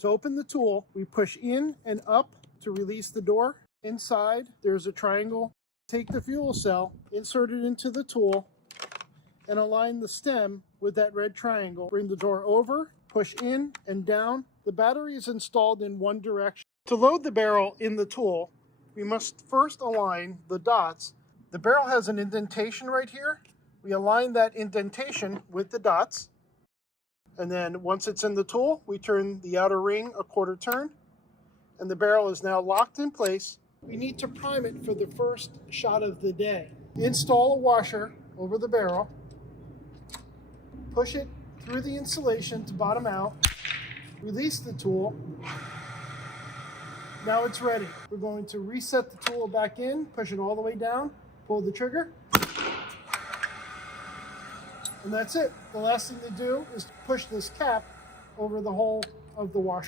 To open the tool, we push in and up to release the door. Inside, there's a triangle. Take the fuel cell, insert it into the tool, and align the stem with that red triangle. Bring the door over, push in and down. The battery is installed in one direction. To load the barrel in the tool, we must first align the dots. The barrel has an indentation right here. We align that indentation with the dots. And then once it's in the tool, we turn the outer ring a quarter turn, and the barrel is now locked in place. We need to prime it for the first shot of the day. Install a washer over the barrel, push it through the insulation to bottom out, release the tool. Now it's ready. We're going to reset the tool back in, push it all the way down, pull the trigger, and that's it. The last thing to do is push this cap over the hole of the washer.